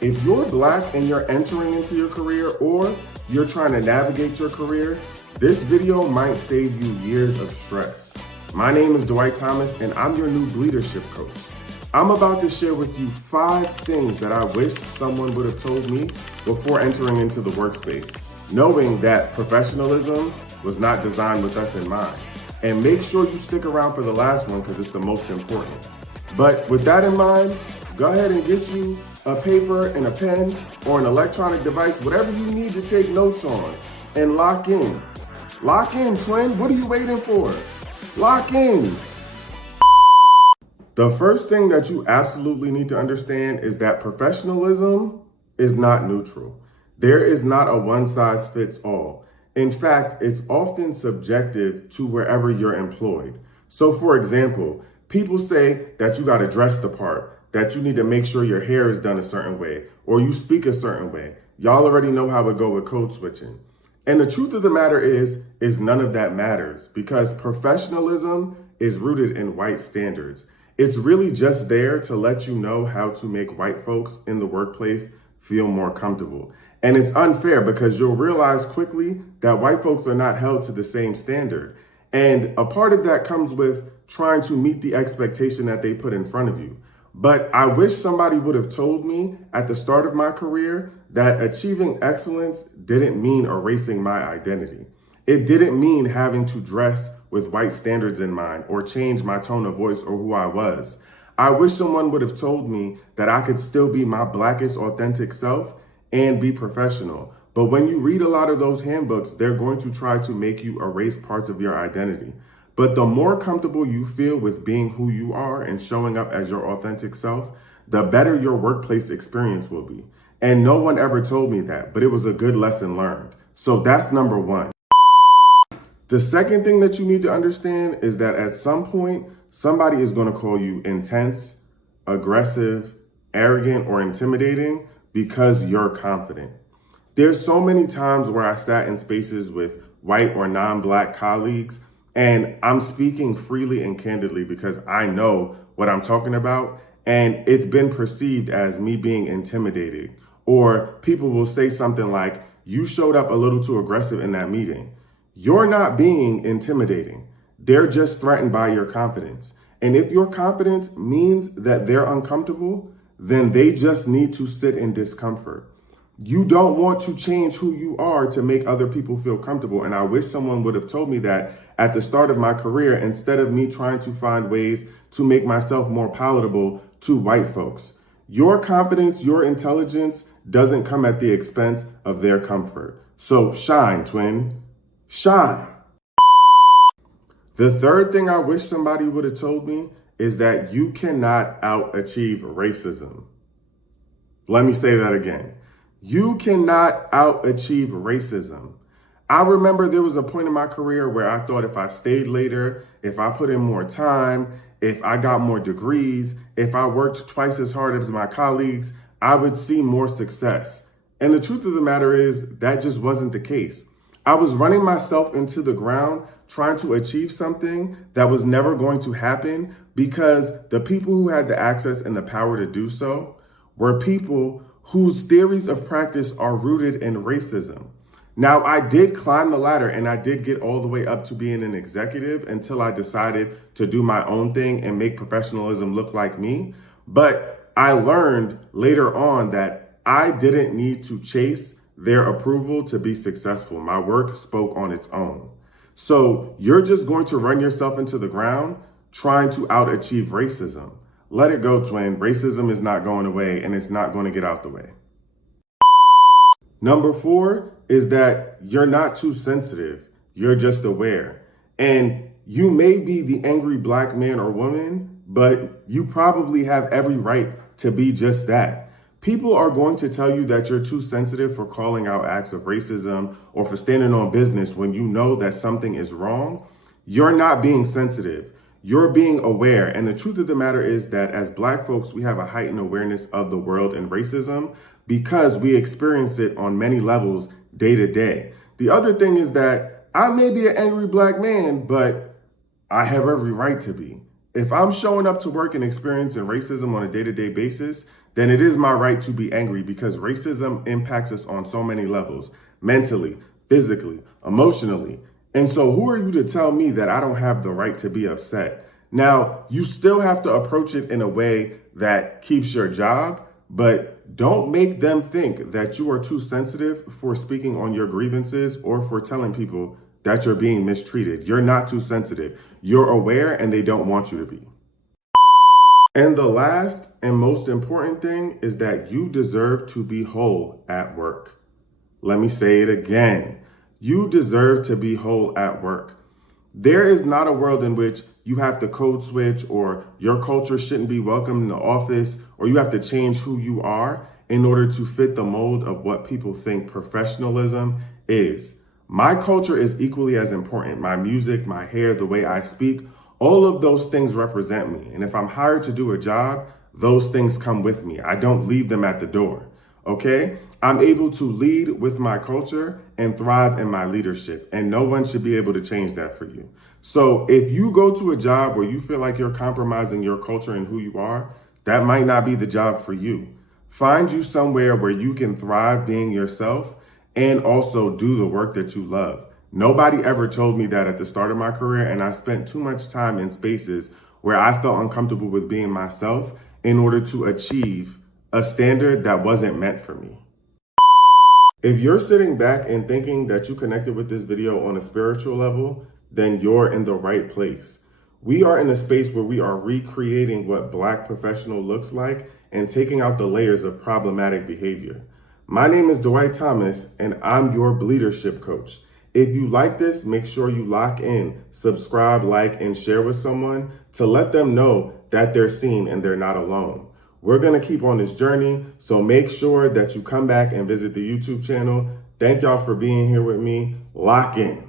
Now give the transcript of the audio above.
If you're Black and you're entering into your career or you're trying to navigate your career, this video might save you years of stress. My name is Dwight Thomas and I'm your new BLeadership coach. I'm about to share with you 5 things that I wish someone would have told me before entering into the workspace, knowing that professionalism was not designed with us in mind. And make sure you stick around for the last one because it's the most important. But with that in mind, go ahead and get you a paper and a pen or an electronic device, whatever you need to take notes on, and lock in. Lock in, twin. What are you waiting for? Lock in. The first thing that you absolutely need to understand is that professionalism is not neutral. There is not a one-size-fits-all. In fact, it's often subjective to wherever you're employed. So for example, people say that you got to dress the part, that you need to make sure your hair is done a certain way, or you speak a certain way. Y'all already know how it go with code switching. And the truth of the matter is none of that matters because professionalism is rooted in white standards. It's really just there to let you know how to make white folks in the workplace feel more comfortable. And it's unfair because you'll realize quickly that white folks are not held to the same standard. And a part of that comes with trying to meet the expectation that they put in front of you. But I wish somebody would have told me at the start of my career that achieving excellence didn't mean erasing my identity. It didn't mean having to dress with white standards in mind or change my tone of voice or who I was. I wish someone would have told me that I could still be my Blackest authentic self and be professional. But when you read a lot of those handbooks, they're going to try to make you erase parts of your identity. But the more comfortable you feel with being who you are and showing up as your authentic self, the better your workplace experience will be. And no one ever told me that, but it was a good lesson learned. So that's number 1. The second thing that you need to understand is that at some point, somebody is going to call you intense, aggressive, arrogant, or intimidating because you're confident. There's so many times where I sat in spaces with white or non-Black colleagues, and I'm speaking freely and candidly because I know what I'm talking about, and it's been perceived as me being intimidated. Or people will say something like, you showed up a little too aggressive in that meeting. You're not being intimidating. They're just threatened by your confidence. And if your confidence means that they're uncomfortable, then they just need to sit in discomfort. You don't want to change who you are to make other people feel comfortable. And I wish someone would have told me that at the start of my career, instead of me trying to find ways to make myself more palatable to white folks. Your confidence, your intelligence doesn't come at the expense of their comfort. So shine, twin, shine. The third thing I wish somebody would have told me is that you cannot out-achieve racism. Let me say that again. You cannot out-achieve racism. I remember there was a point in my career where I thought if I stayed later, if I put in more time, if I got more degrees, if I worked twice as hard as my colleagues, I would see more success. And the truth of the matter is that just wasn't the case. I was running myself into the ground trying to achieve something that was never going to happen because the people who had the access and the power to do so were people whose theories of practice are rooted in racism. Now, I did climb the ladder and I did get all the way up to being an executive until I decided to do my own thing and make professionalism look like me. But I learned later on that I didn't need to chase their approval to be successful. My work spoke on its own. So you're just going to run yourself into the ground trying to out-achieve racism. Let it go, twin. Racism is not going away and it's not going to get out the way. Number 4 is that you're not too sensitive. You're just aware. And you may be the angry Black man or woman, but you probably have every right to be just that. People are going to tell you that you're too sensitive for calling out acts of racism or for standing on business when you know that something is wrong. You're not being sensitive. You're being aware. And the truth of the matter is that as Black folks, we have a heightened awareness of the world and racism because we experience it on many levels day to day. The other thing is that I may be an angry Black man, but I have every right to be. If I'm showing up to work and experiencing racism on a day-to-day basis, then it is my right to be angry because racism impacts us on so many levels, mentally, physically, emotionally. And so who are you to tell me that I don't have the right to be upset? Now, you still have to approach it in a way that keeps your job, but don't make them think that you are too sensitive for speaking on your grievances or for telling people that you're being mistreated. You're not too sensitive. You're aware and they don't want you to be. And the last and most important thing is that you deserve to be whole at work. Let me say it again. You deserve to be whole at work. There is not a world in which you have to code switch or your culture shouldn't be welcome in the office or you have to change who you are in order to fit the mold of what people think professionalism is. My culture is equally as important. My music, my hair, the way I speak, all of those things represent me. And if I'm hired to do a job, those things come with me. I don't leave them at the door. Okay? I'm able to lead with my culture and thrive in my leadership. And no one should be able to change that for you. So if you go to a job where you feel like you're compromising your culture and who you are, that might not be the job for you. Find you somewhere where you can thrive being yourself and also do the work that you love. Nobody ever told me that at the start of my career, and I spent too much time in spaces where I felt uncomfortable with being myself in order to achieve a standard that wasn't meant for me. If you're sitting back and thinking that you connected with this video on a spiritual level, then you're in the right place. We are in a space where we are recreating what Black professional looks like and taking out the layers of problematic behavior. My name is Dwight Thomas, and I'm your BLeadership coach. If you like this, make sure you lock in, subscribe, like, and share with someone to let them know that they're seen and they're not alone. We're going to keep on this journey, so make sure that you come back and visit the YouTube channel. Thank y'all for being here with me. Lock in.